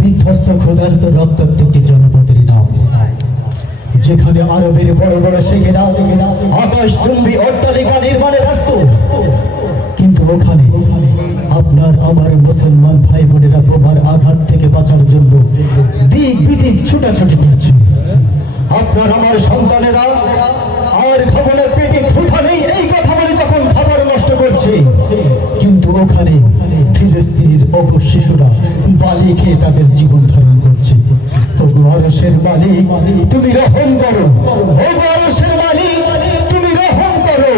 বিধ্বস্ত ক্ষুধার্ত রক্তাক্ত একটি জনপদের নাম, যেখানে আরবের বড় বড় শেখেরা আকাশচুম্বী অট্টালিকা নির্মাণে ব্যস্ত, কিন্তু ওখানে আপনার আমার মুসলমান ভাই বোনেরা বোমার আঘাত থেকে বাঁচার জন্য দিক বিদিক ছুটাছুটি করছে। আপনার আমার সন্তানেরা আর খবরের পেটে ক্ষুধা নেই এই কথা বলে যখন খাবার নষ্ট করছে, কিন্তু ওখানে ফিলিস্তিনের অবশ শিশুরা বালি খেয়ে তাদের জীবন ধারণ করছে। ওগো আরশের মালিক, তুমি রহম করো। ওগো আরশের মালিক, তুমি রহম করো।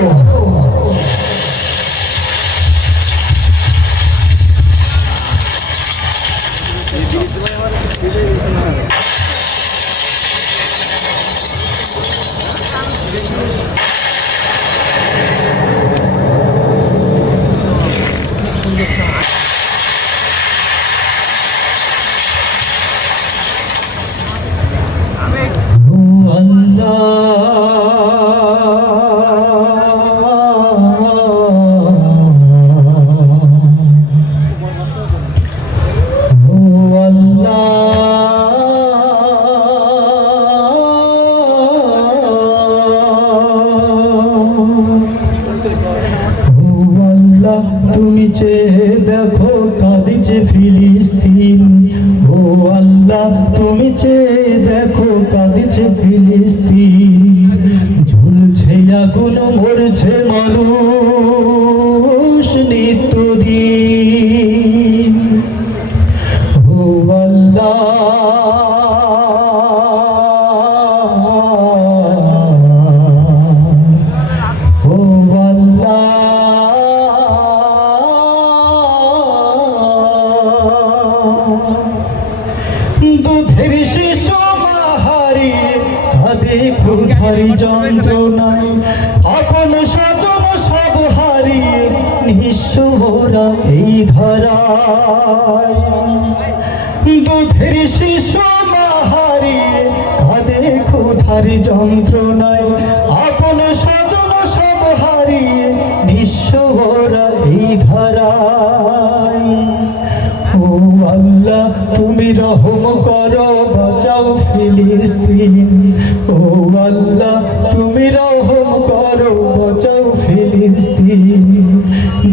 তুমি চেয়ে দেখো কাঁদিছে ফিলিস্তিন। ও আল্লাহ, তুমি চেয়ে দেখো কাঁদিছে ফিলিস্তিন। ঝুলছে আগুন, মরছে মানুষ নিত্যদিন। ও আল্লাহ, ও আল্লাহ, দুধের শিশু হারিয়ে কাঁদে ক্ষুধারি যন্ত্রণায়, আপন স্বজন সব হারিয়ে নিঃস্ব ওরা এই ধরায়। দুধের শিশু হারিয়ে কাঁদে ক্ষুধারি যন্ত্রণায়, আপন স্বজন সব হারিয়ে নিঃস্ব ওরা এই ধরায়। ও আল্লাহ, তুমি রহম করো, বাঁচাও ফিলিস্তিন। ও আল্লাহ, তুমি রহম করো, বাঁচাও ফিলিস্তিন।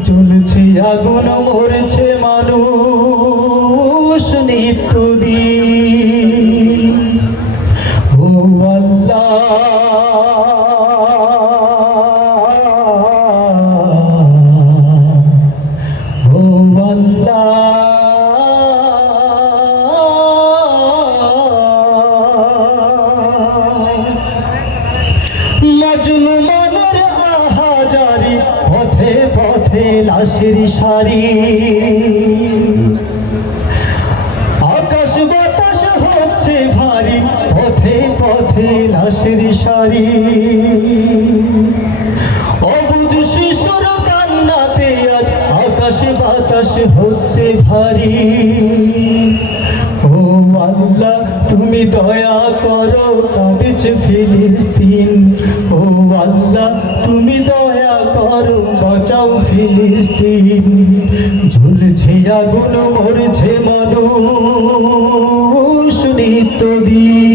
জ্বলছে আগুন, মরছে মানুষ নিত্যদিন। ও আল্লাহ, ও আল্লাহ, মজলুমের আহাজারি, পথে পথে লাশের সারি। আকাশ বাতাস হচ্ছে ভারী, পথে পথে লাশের সারি। অবুঝ শিশুর কান্নাতে আজ আকাশ বাতাস হচ্ছে ভারী। ও আল্লাহ, তুমি দয়া করো, কাঁদছে ফিলিস্তিন। ও আল্লাহ, তুমি দয়া করো, বাঁচাও ফিলিস্তিন। ঝুলছে আগুন, মরছে মানুষ নিত্যদিন।